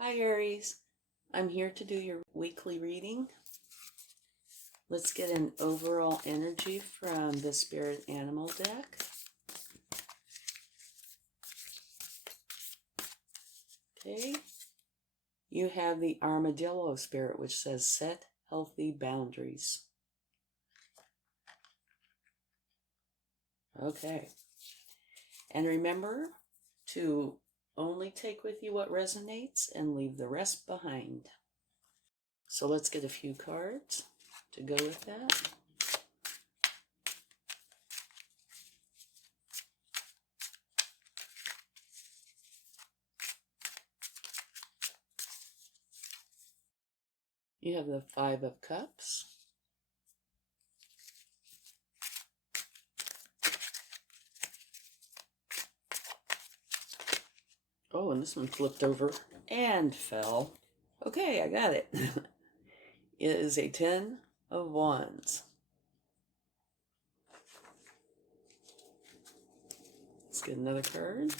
Hi Aries, I'm here to do your weekly reading. Let's get an overall energy from the Spirit Animal deck. Okay, you have the Armadillo Spirit, which says set healthy boundaries. Okay, and remember to only take with you what resonates and leave the rest behind. So let's get a few cards to go with that. You have the Five of Cups. Oh, and this one flipped over and fell. Okay, I got it. It is a 10 of Wands. Let's get another card.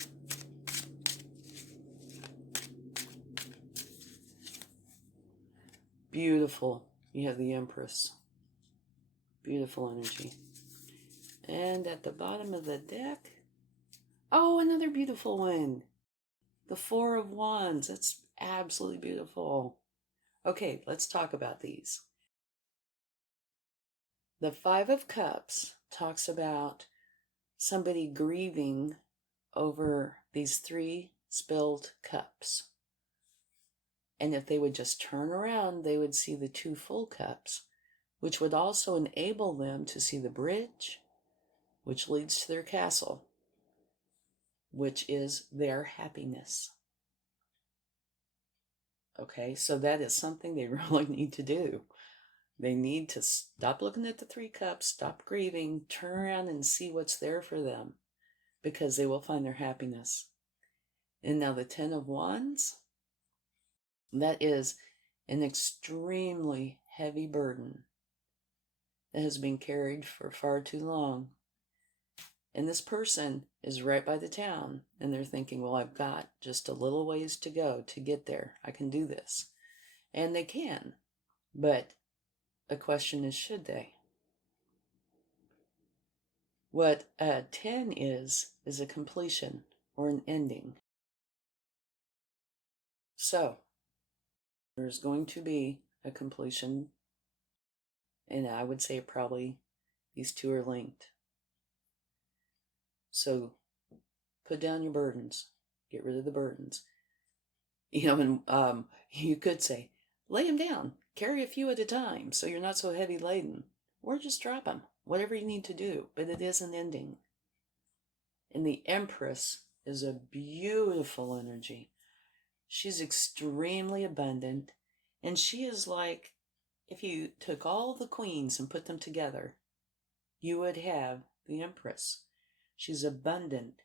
Beautiful. You have the Empress. Beautiful energy. And at the bottom of the deck, oh, another beautiful one. The Four of Wands. That's absolutely beautiful. Okay, let's talk about these. The Five of Cups talks about somebody grieving over these three spilled cups. And if they would just turn around, they would see the two full cups, which would also enable them to see the bridge, which leads to their castle, which is their happiness. Okay, so that is something they really need to do. They need to stop looking at the three cups, stop grieving, turn around and see what's there for them, because they will find their happiness. And now the 10 of Wands, that is an extremely heavy burden that has been carried for far too long. And this person is right by the town, and they're thinking, well, I've got just a little ways to go to get there. I can do this. And they can. But the question is, should they? What a 10 is a completion or an ending. So, there's going to be a completion, and I would say probably these two are linked. So, put down your burdens. Get rid of the burdens. And you could say, lay them down. Carry a few at a time so you're not so heavy laden. Or just drop them. Whatever you need to do. But it is an ending. And the Empress is a beautiful energy. She's extremely abundant. And she is like, if you took all the queens and put them together, you would have the Empress. She's abundant.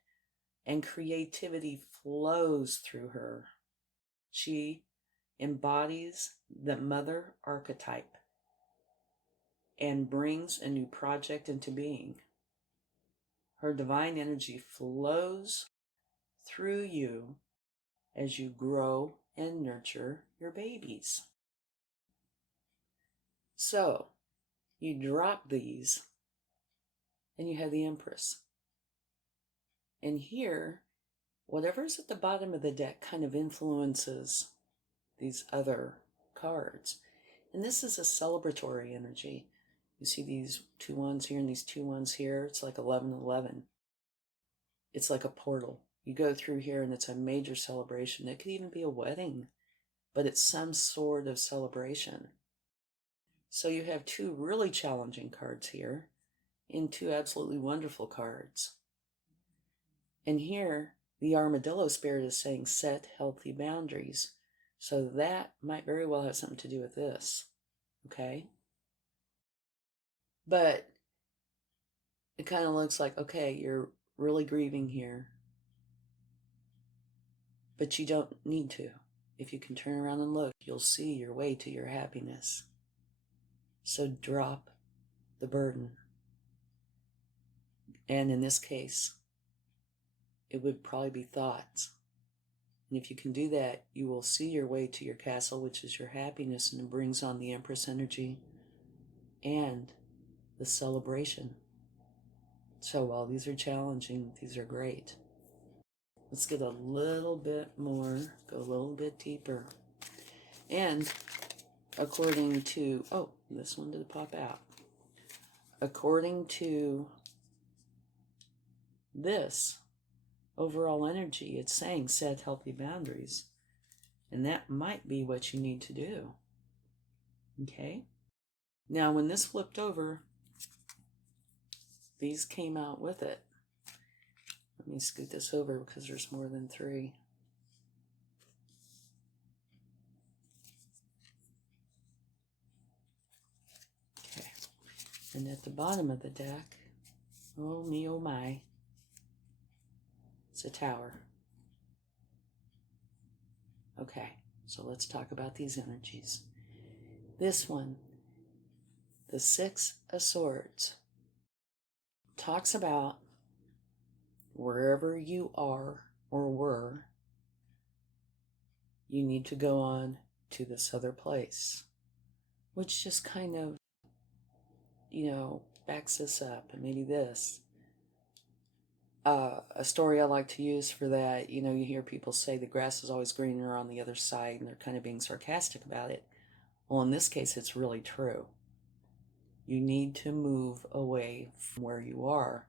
And creativity flows through her. She embodies the mother archetype and brings a new project into being. Her divine energy flows through you as you grow and nurture your babies. So, you drop these and you have the Empress. And here, whatever's at the bottom of the deck kind of influences these other cards. And this is a celebratory energy. You see these two ones here and these two ones here. It's like 1111. It's like a portal. You go through here and it's a major celebration. It could even be a wedding, but it's some sort of celebration. So you have two really challenging cards here and two absolutely wonderful cards. And here, the Armadillo Spirit is saying set healthy boundaries. So that might very well have something to do with this. Okay? But it kind of looks like, okay, you're really grieving here. But you don't need to. If you can turn around and look, you'll see your way to your happiness. So drop the burden. And in this case, it would probably be thoughts, And if you can do that, you will see your way to your castle, which is your happiness, and it brings on the Empress energy and the celebration. So while these are challenging, these are great. Let's get a little bit more, go a little bit deeper. And according to, oh, this one did pop out. According to this overall energy, it's saying set healthy boundaries. And that might be what you need to do. Okay? Now, when this flipped over, these came out with it. Let me scoot this over because there's more than 3. Okay. And at the bottom of the deck, oh me, oh my, it's a Tower. Okay, so let's talk about these energies. This one, the 6 of Swords, talks about wherever you are or were, you need to go on to this other place, which just kind of, backs this up. And maybe this. A story I like to use for that, you hear people say the grass is always greener on the other side, and they're kind of being sarcastic about it. Well, in this case, it's really true. You need to move away from where you are.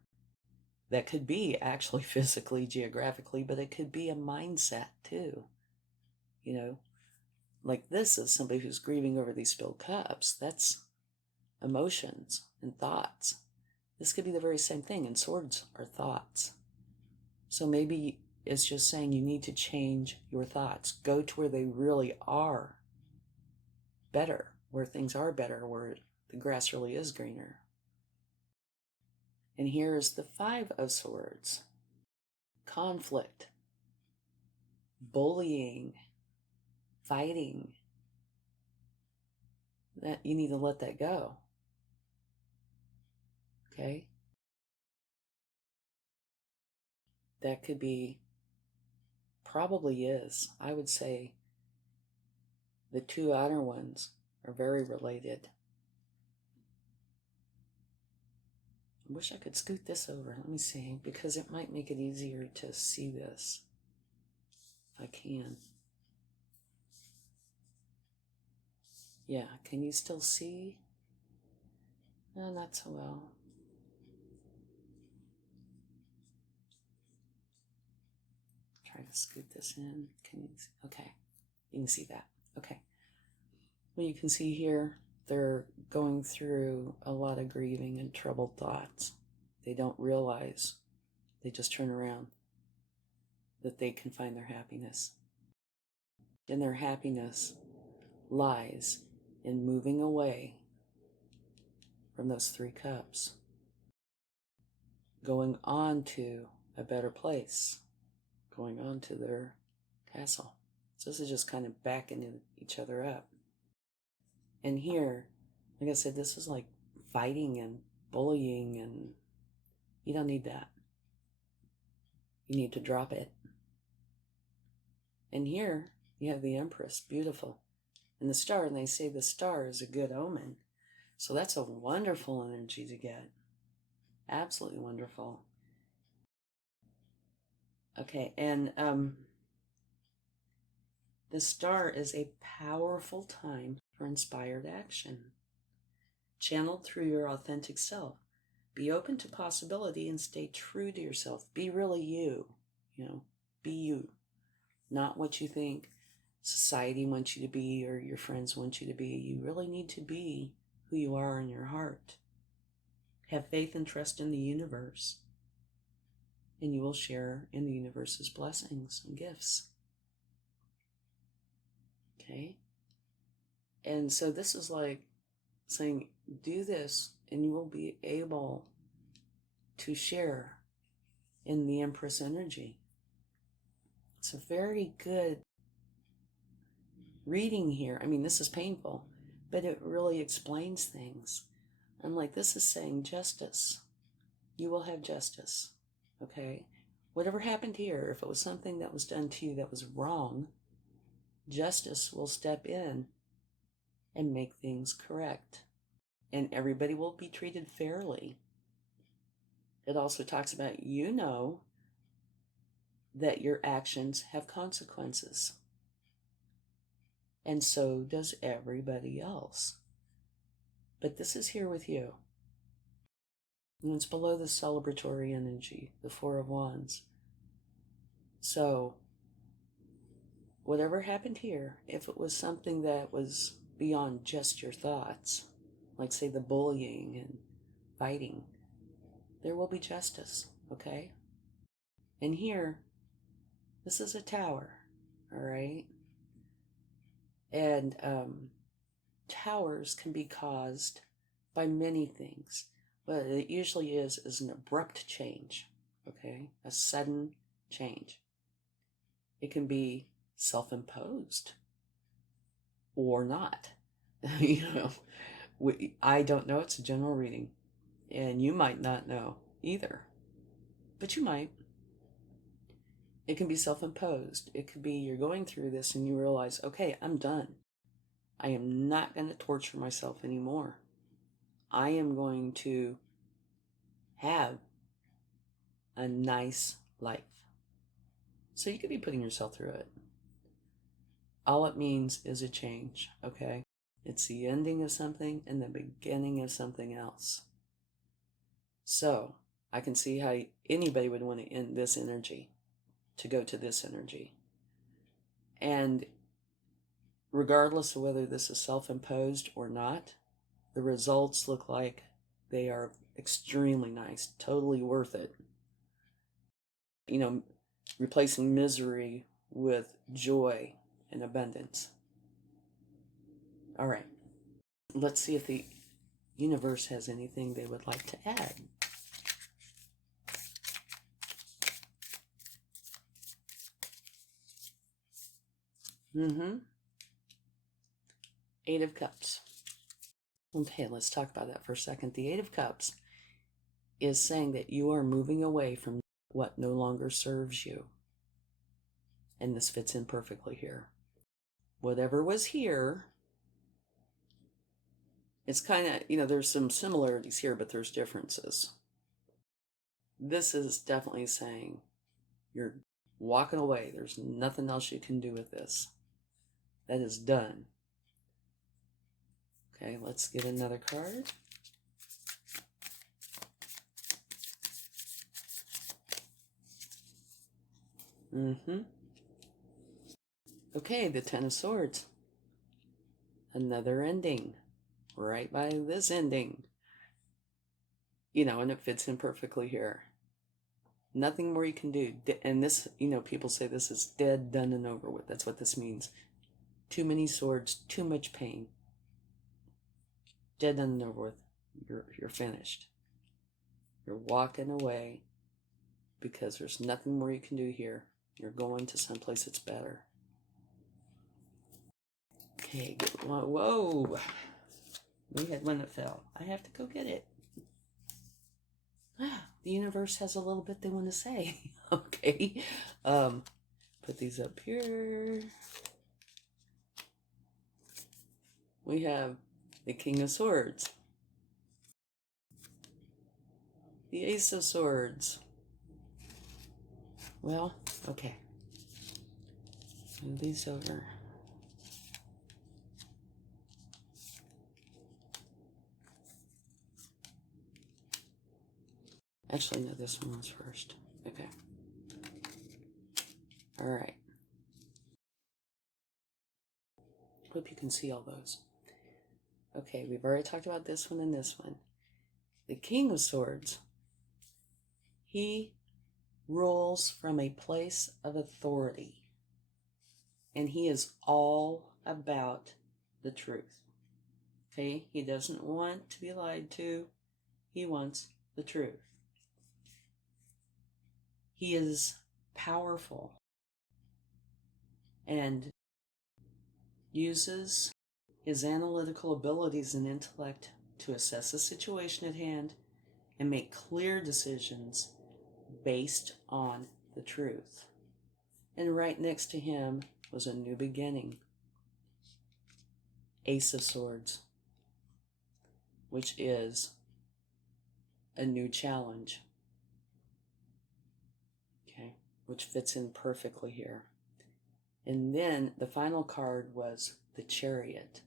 That could be actually physically, geographically, but it could be a mindset too. Like this is somebody who's grieving over these spilled cups. That's emotions and thoughts. This could be the very same thing, and swords are thoughts. So maybe it's just saying you need to change your thoughts. Go to where they really are better, where things are better, where the grass really is greener. And here is the 5 of Swords. Conflict, bullying, fighting. That you need to let that go. Okay? That could be, probably is. I would say the 2 outer ones are very related. I wish I could scoot this over. Let me see, because it might make it easier to see this. If I can. Yeah, can you still see? No, not so well. Try to scoot this in. Can you see? Okay, you can see that. Okay. Well, you can see here, they're going through a lot of grieving and troubled thoughts. They don't realize, they just turn around, that they can find their happiness. And their happiness lies in moving away from those 3 cups, going on to a better place, going on to their castle. So this is just kind of backing each other up. And here, like I said, this is like fighting and bullying, and you don't need that. You need to drop it. And here, you have the Empress, beautiful. And the star, and they say the star is a good omen. So that's a wonderful energy to get. Absolutely wonderful. Okay, and the star is a powerful time for inspired action, channeled through your authentic self. Be open to possibility and stay true to yourself. Be really you, be you. Not what you think society wants you to be or your friends want you to be. You really need to be who you are in your heart. Have faith and trust in the universe, and you will share in the universe's blessings and gifts. Okay? And so this is like saying, do this, and you will be able to share in the Empress energy. It's a very good reading here. I mean, this is painful, but it really explains things. And like this is saying justice. You will have justice, okay? whatever happened here, if it was something that was done to you that was wrong, justice will step in and make things correct. And everybody will be treated fairly. It also talks about, you know, that your actions have consequences. And so does everybody else. But this is here with you. And it's below the celebratory energy, the Four of Wands. So, whatever happened here, if it was something that was beyond just your thoughts, like say the bullying and fighting, there will be justice, okay? And here, this is a tower, all right? And towers can be caused by many things. What it usually is an abrupt change, okay? A sudden change. It can be self-imposed or not. You know, I don't know. It's a general reading. And you might not know either. But you might. It can be self-imposed. It could be you're going through this and you realize, okay, I'm done. I am not going to torture myself anymore. I am going to have a nice life. So you could be putting yourself through it. All it means is a change, okay? It's the ending of something and the beginning of something else. So I can see how anybody would want to end this energy to go to this energy. And regardless of whether this is self-imposed or not, the results look like they are extremely nice, totally worth it. You know, replacing misery with joy and abundance. All right, let's see if the universe has anything they would like to add. Eight of Cups. Okay, let's talk about that for a second. The Eight of Cups is saying that you are moving away from what no longer serves you. And this fits in perfectly here. Whatever was here, it's kind of, you know, there's some similarities here, but there's differences. This is definitely saying you're walking away. There's nothing else you can do with this. That is done. Okay, let's get another card. Okay, the Ten of Swords. Another ending. Right by this ending. You know, and it fits in perfectly here. Nothing more you can do. And this, you know, people say this is dead, done, and over with. That's what this means. Too many swords, too much pain. Dead, done, and over with. You're finished. You're walking away because there's nothing more you can do here. You're going to someplace that's better. Okay, whoa. We had one that fell. I have to go get it. The universe has a little bit they want to say. Okay. Put these up here. We have the King of Swords. The Ace of Swords. Well, okay. Move these over. Actually, no, this one was first. Okay. All right. Hope you can see all those. Okay, we've already talked about this one and this one. The King of Swords. He rules from a place of authority. And he is all about the truth. Okay? He doesn't want to be lied to. He wants the truth. He is powerful and uses his analytical abilities and intellect to assess the situation at hand and make clear decisions based on the truth. And right next to him was a new beginning. Ace of Swords, which is a new challenge. Okay, which fits in perfectly here. And then the final card was the Chariot.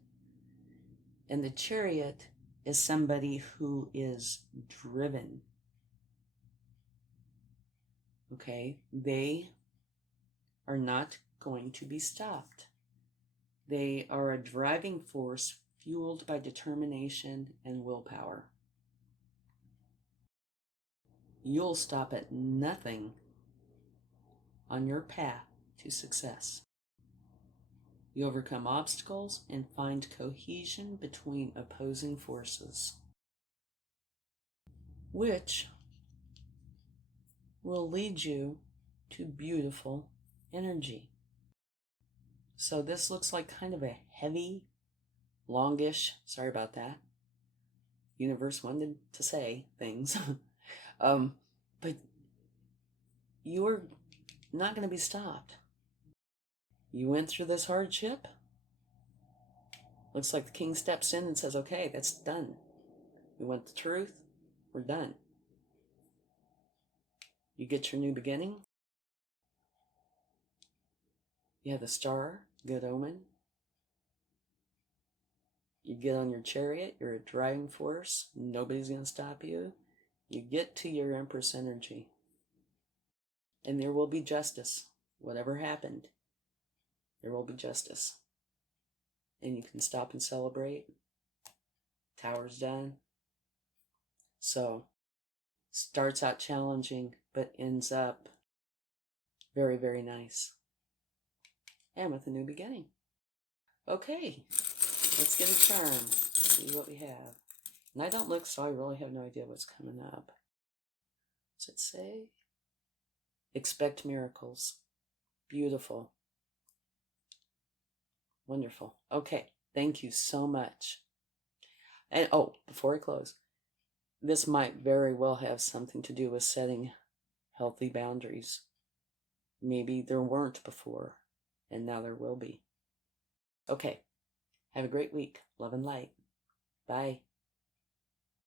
And the Chariot is somebody who is driven. Okay, they are not going to be stopped. They are a driving force fueled by determination and willpower. You'll stop at nothing on your path to success. You overcome obstacles and find cohesion between opposing forces, which will lead you to beautiful energy. So this looks like kind of a heavy, longish, sorry about that. Universe wanted to say things. But you're not going to be stopped. You went through this hardship. Looks like the king steps in and says, okay, that's done. We want the truth. We're done. You get your new beginning. You have the star, good omen. You get on your chariot. You're a driving force. Nobody's going to stop you. You get to your Empress energy. And there will be justice. Whatever happened, there will be justice. And you can stop and celebrate. Tower's done. So, starts out challenging, but ends up very, very nice. And with a new beginning. Okay, let's get a charm. See what we have. And I don't look, so I really have no idea what's coming up. Does it say? Expect miracles. Beautiful. Wonderful. Okay, thank you so much. And oh, before I close, this might very well have something to do with setting healthy boundaries. Maybe there weren't before, and now there will be. Okay, have a great week. Love and light. Bye.